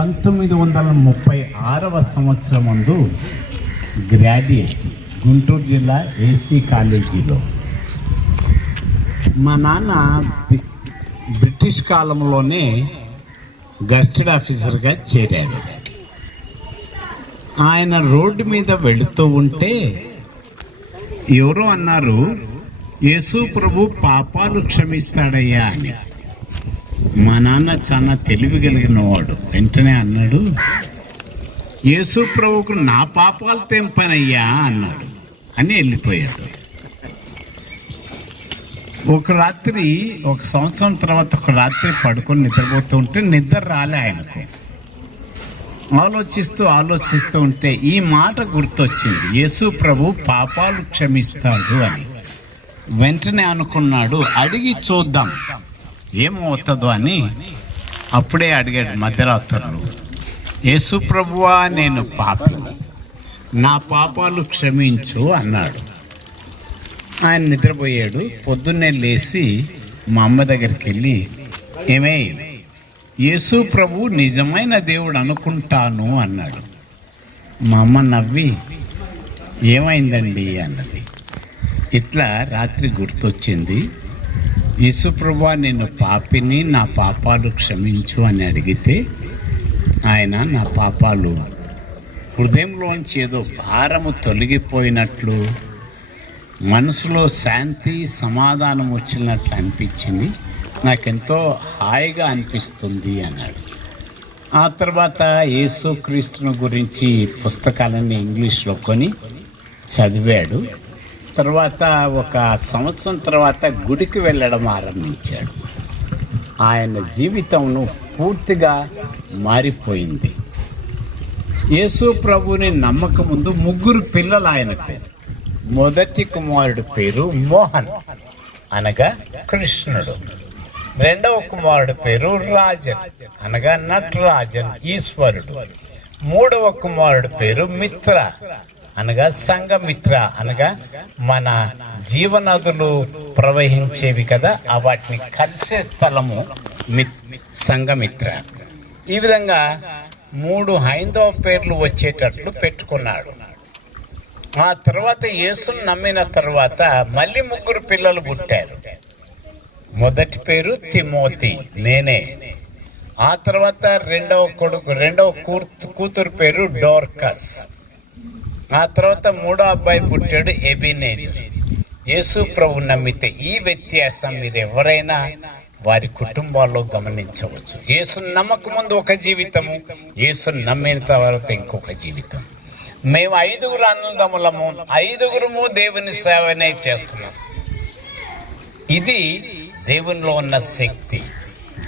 పంతొమ్మిది వందల ముప్పై ఆరవ సంవత్సరం ముందు గ్రాడ్యుయేట్ గుంటూరు జిల్లా ఏసీ కాలేజీలో. మా నాన్న బ్రిటిష్ కాలంలోనే గస్టెడ్ ఆఫీసర్గా చేరాడు. ఆయన రోడ్డు మీద వెళుతూ ఉంటే ఎవరో అన్నారు యేసు ప్రభు పాపాలు క్షమిస్తాడయ్యా అని. మా నాన్న చాలా తెలివి కలిగిన వాడు వెంటనే అన్నాడు యేసు ప్రభుకు నా పాపాలు తెంపనయ్యా అన్నాడు. అని వెళ్ళిపోయాడు. ఒక రాత్రి ఒక సంవత్సరం తర్వాత ఒక రాత్రి పడుకొని నిద్రపోతూ ఉంటే నిద్ర రాలే ఆయనకు. ఆలోచిస్తూ ఆలోచిస్తూ ఉంటే ఈ మాట గుర్తొచ్చింది. యేసు ప్రభు పాపాలు క్షమిస్తాడు అని. వెంటనే అనుకున్నాడు అడిగి చూద్దాం. ఏమవుతుందో అని అప్పుడే అడిగాడు మధ్యరాత్రులు. యేసు ప్రభువా నేను పాపిని. నా పాపాలు క్షమించు అన్నాడు. ఆయన నిద్రపోయాడు. పొద్దున్నే లేచి మా అమ్మ దగ్గరికి వెళ్ళి ఏమే యేసు ప్రభు నిజమైన దేవుడు అనుకుంటాను అన్నాడు. మా అమ్మ నవ్వి ఏమైందండి? అన్నది. ఇట్లా రాత్రి గుర్తొచ్చింది. యేసుప్రభా నేను పాపిని నా పాపాలు క్షమించు అని అడిగితే ఆయన నా పాపాలు హృదయంలోంచి ఏదో భారము తొలగిపోయినట్లు మనసులో శాంతి సమాధానం వచ్చినట్లు అనిపించింది. నాకెంతో హాయిగా అనిపిస్తుంది అన్నాడు. ఆ తర్వాత యేసుక్రీస్తుని గురించి పుస్తకాలన్నీ ఇంగ్లీష్లో కొని చదివాడు. తర్వాత ఒక సంవత్సరం తర్వాత గుడికి వెళ్ళడం ఆరంభించాడు. ఆయన జీవితంను పూర్తిగా మారిపోయింది. యేసు ప్రభుని నమ్మక ముందు ముగ్గురు పిల్లలు ఆయనకు మొదటి కుమారుడు పేరు మోహన్ అనగా కృష్ణుడు. రెండవ కుమారుడు పేరు రాజన్ అనగా నటరాజన్ ఈశ్వరుడు. మూడవ కుమారుడు పేరు మిత్ర అనగా సంఘమిత్ర అనగా మన జీవనదులు ప్రవహించేవి కదా ఆ వాటిని కలిసే స్థలము మి- సంఘమిత్ర. ఈ విధంగా మూడు హైందవ పేర్లు వచ్చేటట్లు పెట్టుకున్నాడు. ఆ తర్వాత యేసును నమ్మిన తర్వాత మళ్ళీ ముగ్గురు పిల్లలు పుట్టారు. మొదటి పేరు తిమోతి నేనే. ఆ తర్వాత రెండవ కొడుకు రెండవ కూర్తు కూతురు పేరు డోర్కస్. ఆ తర్వాత మూడో అబ్బాయి పుట్టాడు ఎబినేజర్. యేసు ప్రభు నమ్మితే ఈ వ్యత్యాసం మీరు ఎవరైనా వారి కుటుంబాల్లో గమనించవచ్చు. యేసు నమ్మక ముందు ఒక జీవితము యేసు నమ్మిన తర్వాత ఇంకొక జీవితం. మేము ఐదుగురు అన్నదములము ఐదుగురుము దేవుని సేవనే చేస్తున్నాం. ఇది దేవునిలో ఉన్న శక్తి.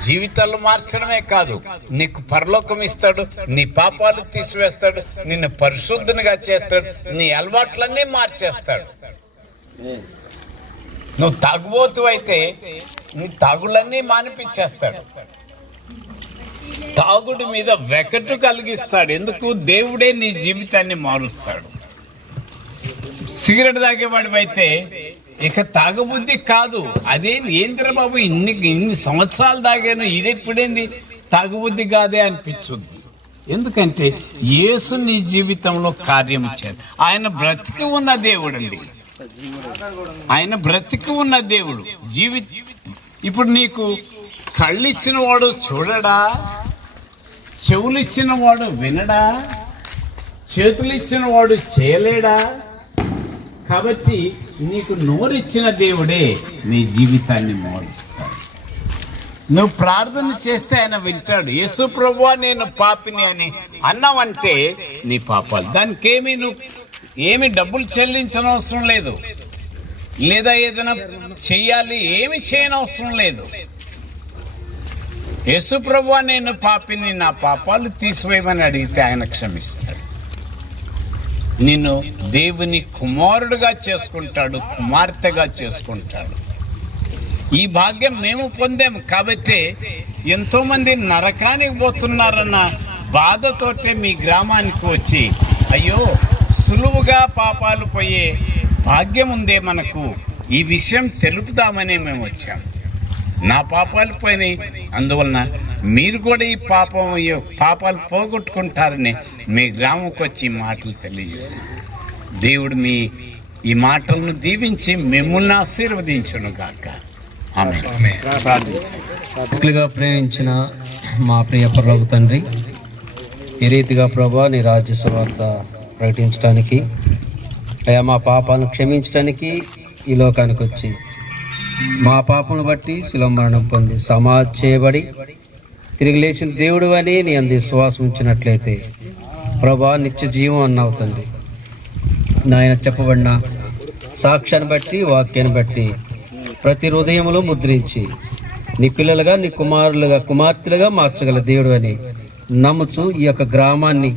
జీవితాలు మార్చడమే కాదు. నీకు పరలోకం ఇస్తాడు నీ పాపాలు తీసివేస్తాడు నిన్ను పరిశుద్ధునిగా చేస్తాడు నీ అలవాట్లన్నీ మార్చేస్తాడు. నువ్వు తాగుబోతు అయితే నీ తాగులన్నీ మానిపించేస్తాడు. తాగుడు మీద వెకటు కలిగిస్తాడు. ఎందుకు? దేవుడే నీ జీవితాన్ని మారుస్తాడు. సిగరెట్ తాగేవాడివైతే ఇక తాగబుద్ధి కాదు. అదేం ఏంద్ర బాబు ఇన్ని ఇన్ని సంవత్సరాలు తాగాను ఇదెప్పుడేంది తాగబుద్ధి కాదే అనిపించుద్ది. ఎందుకంటే యేసు నీ జీవితంలో కార్యం చేయాలి. ఆయన బ్రతికి ఉన్న దేవుడు అండి ఆయన బ్రతికి ఉన్న దేవుడు. జీవి ఇప్పుడు నీకు కళ్ళిచ్చిన వాడు చూడడా? చెవులిచ్చిన వాడు వినడా? చేతులు ఇచ్చిన వాడు చేయలేడా? కాబట్టి నీకు నోరిచ్చిన దేవుడే నీ జీవితాన్ని మోరుస్తాడు నువ్వు ప్రార్థన చేస్తే ఆయన వింటాడు. యేసు ప్రభు నేను పాపిని అని అన్నావంటే నీ పాపాలు. దానికి ఏమి నువ్వు ఏమి డబ్బులు చెల్లించనవసరం లేదు. లేదా ఏదైనా చెయ్యాలి ఏమి చేయనవసరం లేదు. యేసు ప్రభు నేను పాపిని నా పాపాలు తీసివేయమని అడిగితే ఆయన క్షమిస్తాడు. నిన్ను దేవుని కుమారుడుగా చేసుకుంటాడు కుమార్తెగా చేసుకుంటాడు. ఈ భాగ్యం మేము పొందాము కాబట్టి ఎంతోమంది నరకానికి పోతున్నారన్న బాధతోటే మీ గ్రామానికి వచ్చి అయ్యో సులువుగా పాపాలు పోయే భాగ్యం ఉందే మనకు. ఈ విషయం తెలుపుదామనే మేము వచ్చాము నా పాపాలు పోయినాయి. అందువలన మీరు కూడా ఈ పాపం ఈ పాపాలు పోగొట్టుకుంటారని మీ గ్రామంకి వచ్చి ఈ మాటలు తెలియజేస్తుంది దేవుడు మీ ఈ మాటలను దీవించి మిమ్మల్ని ఆశీర్వదించును గాక. ఆమె మిక్కులుగా ప్రేమించిన మా ప్రియ పరలోక తండ్రి ఈ రీతిగా ప్రభా నీ రాజ్య సువార్త ప్రకటించడానికి అయా మా పాపాలను క్షమించడానికి ఈ లోకానికి వచ్చి మా పాపను బట్టి శిలంబరణం పొంది సమాధి చేయబడి తిరిగి లేచిన దేవుడు అని నీ అంది విశ్వాసం ఉంచినట్లయితే ప్రభా నిత్య జీవం అన్నావు తండ్రి. నాయన చెప్పబడిన సాక్ష్యాన్ని బట్టి వాక్యాన్ని బట్టి ప్రతి హృదయంలో ముద్రించి నీ పిల్లలుగా నీ కుమారులుగా కుమార్తెలుగా మార్చగల దేవుడు అని నమ్ముచు ఈ యొక్క గ్రామాన్ని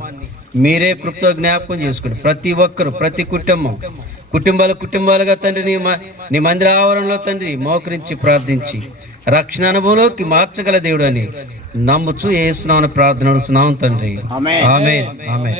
మీరే కృప్తో జ్ఞాపకం చేసుకోండి ప్రతి ఒక్కరు ప్రతి కుటుంబం కుటుంబాలు కుటుంబాలుగా తండ్రి నీ మ- నీ మందిర ఆవరణలో తండ్రి మోకరించి ప్రార్థించి. రక్షణ అనుభవంలోకి మార్చగల దేవుడు అని నమ్ముచు ఏ స్నాన ప్రార్థన అడుగుతున్నాం తండ్రి. ఆమె ఆమె